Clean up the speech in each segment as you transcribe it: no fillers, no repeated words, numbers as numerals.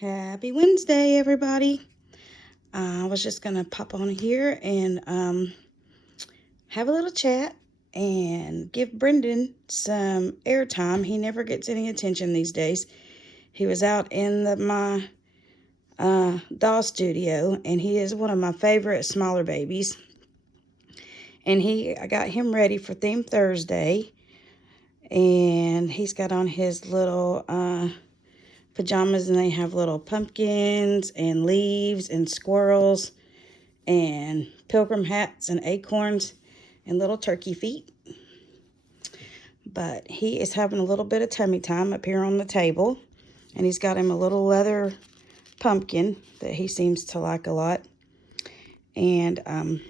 Happy Wednesday, everybody. I was just going to pop on here and have a little chat and give Brenden some airtime. He never gets any attention these days. He was out in my doll studio, and he is one of my favorite smaller babies. And I got him ready for Theme Thursday, and he's got on his little pajamas, and they have little pumpkins and leaves and squirrels and pilgrim hats and acorns and little turkey feet. But he is having a little bit of tummy time up here on the table, and he's got him a little leather pumpkin that he seems to like a lot. And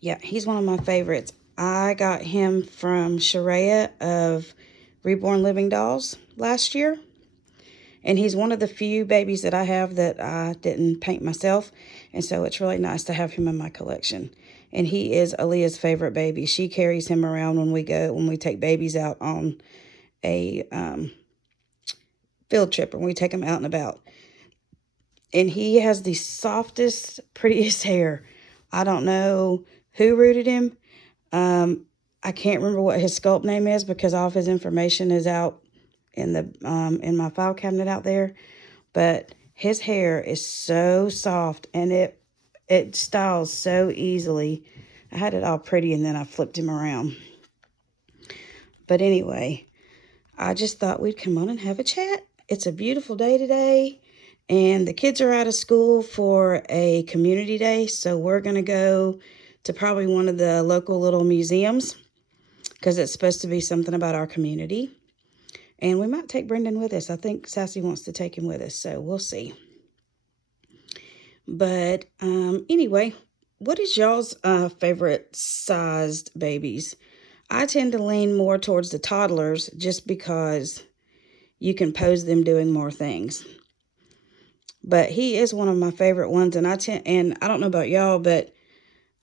yeah, he's one of my favorites. I got him from Sharia of Reborn Living Dolls last year. And he's one of the few babies that I have that I didn't paint myself. And so it's really nice to have him in my collection. And he is Aaliyah's favorite baby. She carries him around when we take babies out on a field trip, and we take them out and about. And he has the softest, prettiest hair. I don't know who rooted him. I can't remember what his sculpt name is because all of his information is out in my file cabinet out there. But his hair is so soft, and it styles so easily. I had it all pretty, and then I flipped him around. But anyway, I just thought we'd come on and have a chat. It's a beautiful day today, and the kids are out of school for a community day, so we're going to go to probably one of the local little museums because it's supposed to be something about our community. And we might take Brenden with us. I think Sassy wants to take him with us, so we'll see. But anyway, what is y'all's favorite sized babies? I tend to lean more towards the toddlers just because you can pose them doing more things. But he is one of my favorite ones, and I don't know about y'all, but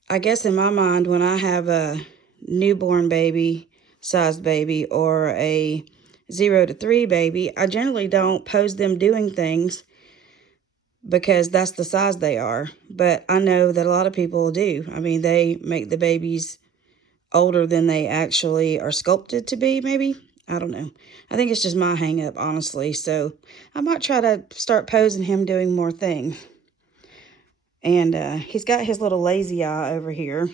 I guess in my mind, when I have a newborn baby, sized baby, or a 0 to 3 baby, I generally don't pose them doing things because that's the size they are. But I know that a lot of people do. I mean, they make the babies older than they actually are sculpted to be, maybe. I don't know. I think it's just my hang up, honestly. So I might try to start posing him doing more things. And he's got his little lazy eye over here,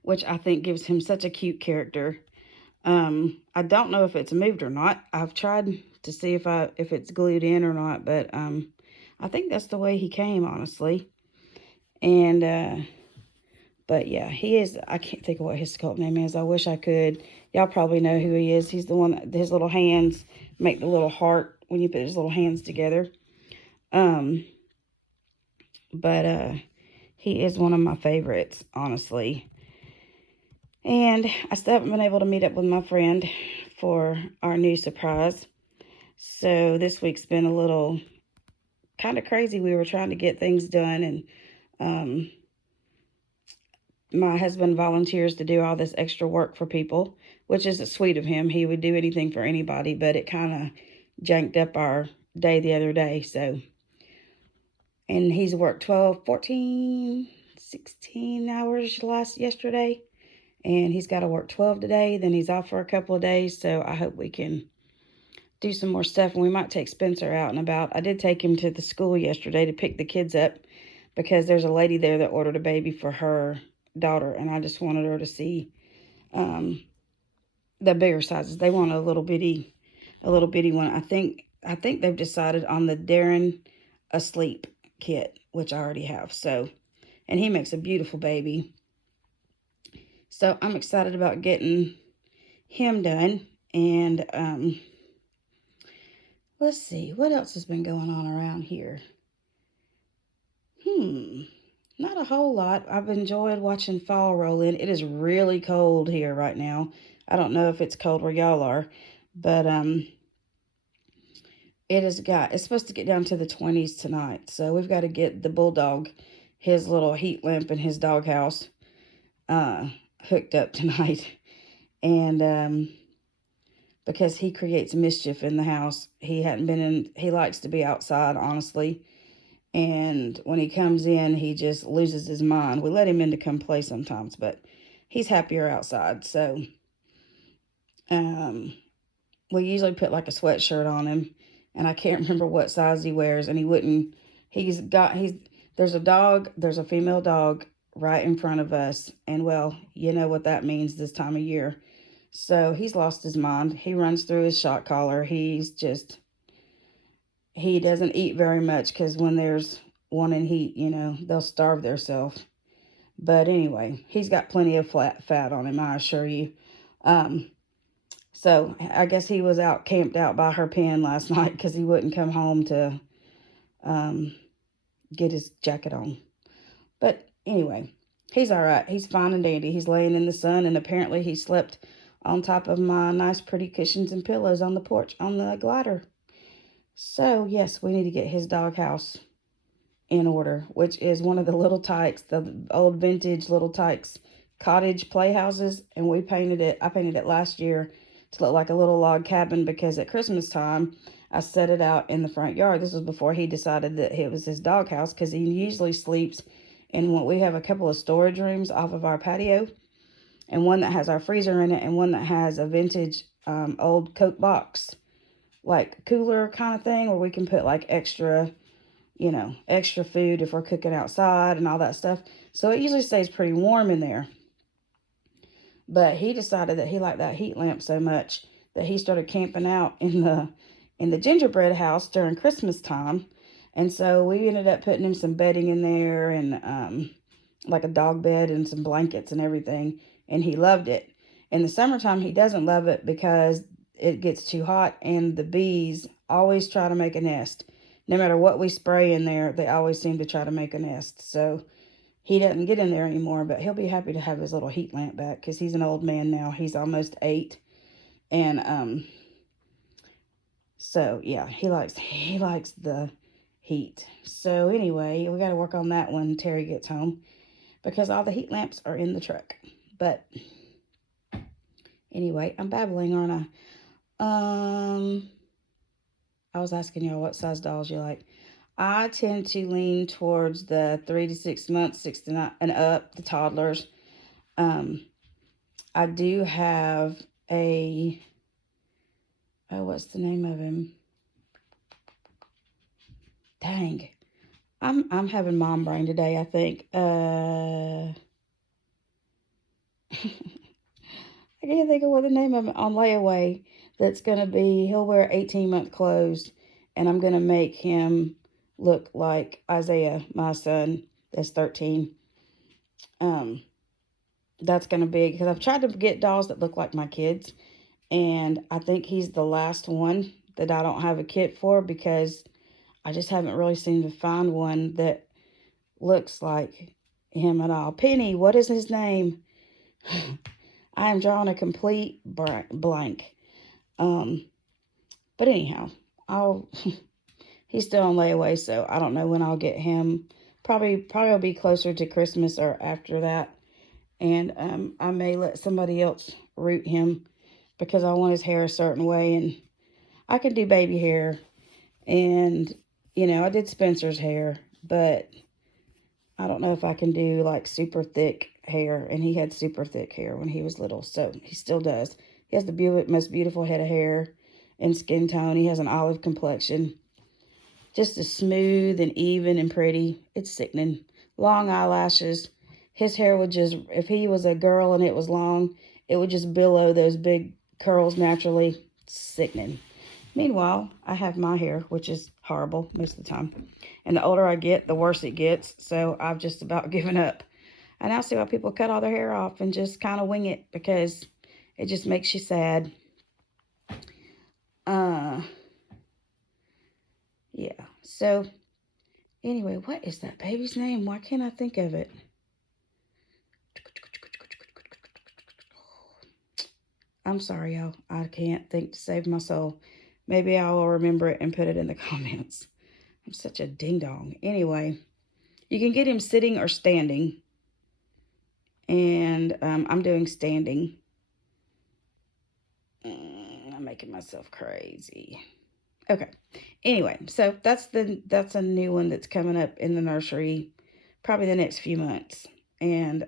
which I think gives him such a cute character. I don't know if it's moved or not. I've tried to see if it's glued in or not, but I think that's the way he came, honestly. And but yeah, he is. I can't think of what his sculpt name is. I wish I could. Y'all probably know who he is. He's the one that his little hands make the little heart when you put his little hands together. But he is one of my favorites, honestly. And I still haven't been able to meet up with my friend for our new surprise. So this week's been a little kind of crazy. We were trying to get things done, and my husband volunteers to do all this extra work for people, which is sweet of him. He would do anything for anybody, but it kind of janked up our day the other day. So, and he's worked 12, 14, 16 hours yesterday, and he's got to work 12 today. Then he's off for a couple of days. So I hope we can do some more stuff, and we might take Spencer out and about. I did take him to the school yesterday to pick the kids up because there's a lady there that ordered a baby for her daughter, and I just wanted her to see the bigger sizes. They want a little bitty one. I think they've decided on the Darren Asleep kit, which I already have. So, and he makes a beautiful baby. So I'm excited about getting him done. And let's see, what else has been going on around here? Not a whole lot. I've enjoyed watching fall roll in. It is really cold here right now. I don't know if it's cold where y'all are, but it's supposed to get down to the 20s tonight. So we've got to get the bulldog, his little heat lamp in his doghouse, hooked up tonight. And because he creates mischief in the house. He likes to be outside, honestly. And when he comes in, he just loses his mind. We let him in to come play sometimes, but he's happier outside. So um, we usually put like a sweatshirt on him, and I can't remember what size he wears. And he wouldn't. There's a dog. There's a female dog right in front of us, and well, you know what that means this time of year. So he's lost his mind. He runs through his shot collar. He doesn't eat very much because when there's one in heat, they'll starve themselves. But anyway, he's got plenty of fat on him, I assure you. Um, so I guess he was camped out by her pen last night because he wouldn't come home to um, get his jacket on. But anyway, he's all right. He's fine and dandy. He's laying in the sun, and apparently he slept on top of my nice, pretty cushions and pillows on the porch on the glider. So, yes, we need to get his doghouse in order, which is one of the Little Tykes, the old vintage Little Tykes cottage playhouses. And I painted it last year to look like a little log cabin because at Christmas time, I set it out in the front yard. This was before he decided that it was his doghouse because he usually sleeps in what we have a couple of storage rooms off of our patio, and one that has our freezer in it, and one that has a vintage old Coke box, like cooler kind of thing where we can put like extra food if we're cooking outside and all that stuff. So it usually stays pretty warm in there. But he decided that he liked that heat lamp so much that he started camping out in the gingerbread house during Christmas time. And so we ended up putting him some bedding in there and like a dog bed and some blankets and everything. And he loved it. In the summertime, he doesn't love it because it gets too hot and the bees always try to make a nest. No matter what we spray in there, they always seem to try to make a nest. So he doesn't get in there anymore, but he'll be happy to have his little heat lamp back because he's an old man now. He's almost 8. And so yeah, he likes the heat. So anyway, we got to work on that when Terry gets home because all the heat lamps are in the truck. But anyway, I'm babbling, aren't I? I was asking y'all what size dolls you like. I tend to lean towards the 3 to 6 months, 6 to 9 and up, the toddlers. I do have what's the name of him? Dang. I'm having mom brain today, I think. I can't think of what the name of him on layaway. That's going to be, he'll wear 18-month clothes, and I'm going to make him look like Isaiah, my son, that's 13. That's going to be, because I've tried to get dolls that look like my kids, and I think he's the last one that I don't have a kit for because I just haven't really seemed to find one that looks like him at all. Penny, what is his name? I am drawing a complete blank. But anyhow, he's still on layaway, so I don't know when I'll get him. Probably will be closer to Christmas or after that. And I may let somebody else root him because I want his hair a certain way, and I can do baby hair. And I did Spencer's hair, but I don't know if I can do like super thick hair, and he had super thick hair when he was little, so he still does. He has the most beautiful head of hair and skin tone. He has an olive complexion, just as smooth and even and pretty. It's sickening. Long eyelashes. His hair would just, if he was a girl and it was long, it would just billow those big curls naturally. Sickening. Meanwhile, I have my hair, which is horrible most of the time. And the older I get, the worse it gets. So I've just about given up. I now see why people cut all their hair off and just kind of wing it because it just makes you sad. Yeah. So anyway, what is that baby's name? Why can't I think of it? I'm sorry, y'all. I can't think to save my soul. Maybe I will remember it and put it in the comments. I'm such a ding-dong. Anyway, you can get him sitting or standing. And I'm doing standing. I'm making myself crazy. Okay. Anyway, so that's a new one that's coming up in the nursery, probably the next few months. And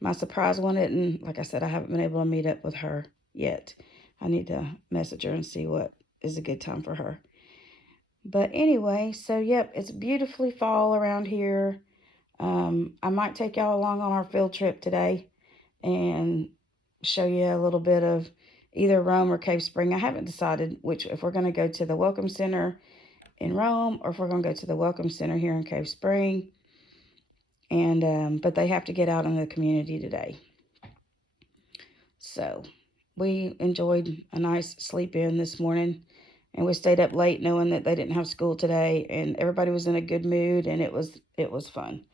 my surprise one isn't, like I said, I haven't been able to meet up with her yet. I need to message her and see what is a good time for her. But anyway, so yep, it's beautifully fall around here. I might take y'all along on our field trip today and show you a little bit of either Rome or Cave Spring. I haven't decided which, if we're going to go to the Welcome Center in Rome or if we're going to go to the Welcome Center here in Cave Spring. And but they have to get out in the community today. So we enjoyed a nice sleep in this morning, and we stayed up late knowing that they didn't have school today, and everybody was in a good mood, and it was fun.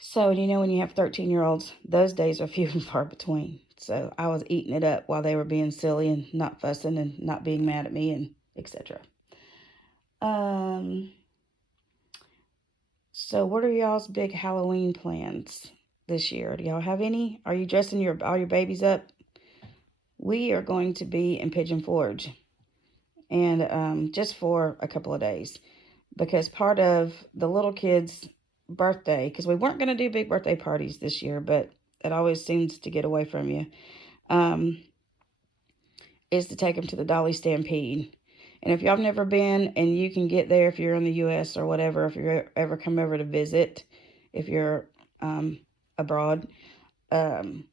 So, you know, when you have 13-year-olds, those days are few and far between. So I was eating it up while they were being silly and not fussing and not being mad at me and etc. So what are y'all's big Halloween plans this year? Do y'all have any? Are you dressing all your babies up? We are going to be in Pigeon Forge, and just for a couple of days, because part of the little kids' birthday, because we weren't going to do big birthday parties this year, but it always seems to get away from you, is to take them to the Dolly Stampede. And if y'all have never been and you can get there, if you're in the U.S. or whatever, if you ever come over to visit, if you're abroad, it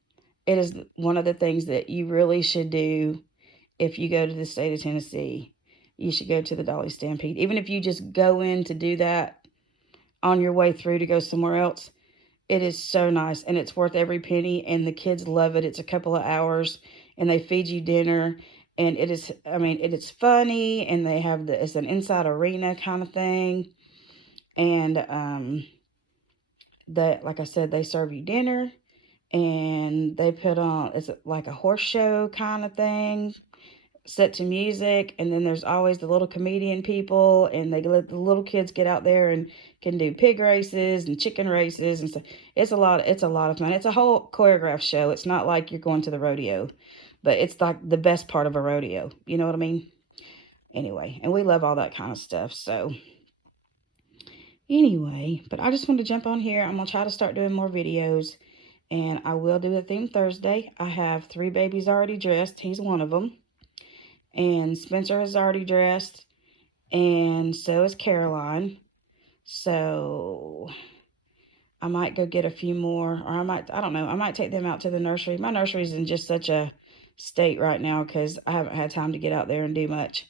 is one of the things that you really should do if you go to the state of Tennessee. You should go to the Dolly Stampede. Even if you just go in to do that on your way through to go somewhere else, it is so nice and it's worth every penny, and the kids love it. It's a couple of hours and they feed you dinner, and it is, I mean, it is funny, and they have it's an inside arena kind of thing. And that, like I said, they serve you dinner, and they put on, it's like a horse show kind of thing set to music, and then there's always the little comedian people, and they let the little kids get out there and can do pig races and chicken races and stuff. It's a lot of fun. It's a whole choreographed show. It's not like you're going to the rodeo, but it's like the best part of a rodeo. You know what I mean? Anyway, and we love all that kind of stuff. So anyway, but I just want to jump on here. I'm gonna try to start doing more videos, and I will do a theme Thursday. I have 3 babies already dressed. He's one of them. And Spencer is already dressed, and so is Caroline. So I might go get a few more, or I don't know, I might take them out to the nursery. My nursery's in just such a state right now because I haven't had time to get out there and do much.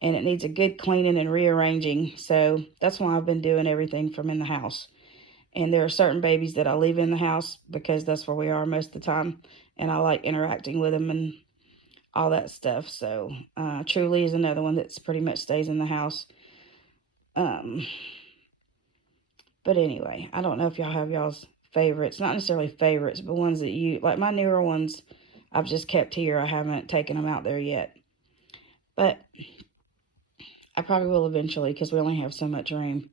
And it needs a good cleaning and rearranging. So that's why I've been doing everything from in the house. And there are certain babies that I leave in the house because that's where we are most of the time. And I like interacting with them and all that stuff. So Truly is another one that's pretty much stays in the house. But anyway, I don't know if y'all have y'all's favorites. Not necessarily favorites, but ones that you like. My newer ones I've just kept here. I haven't taken them out there yet, but I probably will eventually because we only have so much room.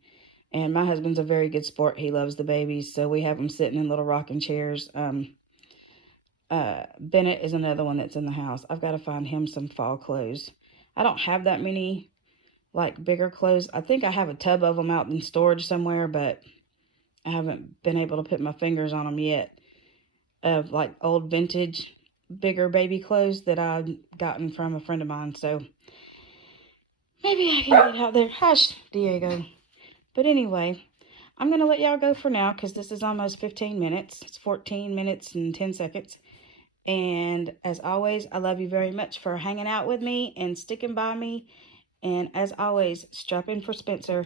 And my husband's a very good sport. He loves the babies, so we have them sitting in little rocking chairs. Bennett is another one that's in the house. I've got to find him some fall clothes. I don't have that many, like, bigger clothes. I think I have a tub of them out in storage somewhere, but I haven't been able to put my fingers on them yet. Of, like, old vintage, bigger baby clothes that I've gotten from a friend of mine. So maybe I can get out there. Hush, Diego. But anyway, I'm going to let y'all go for now because this is almost 15 minutes. It's 14 minutes and 10 seconds. And as always, I love you very much for hanging out with me and sticking by me. And as always, strap in for Spencer.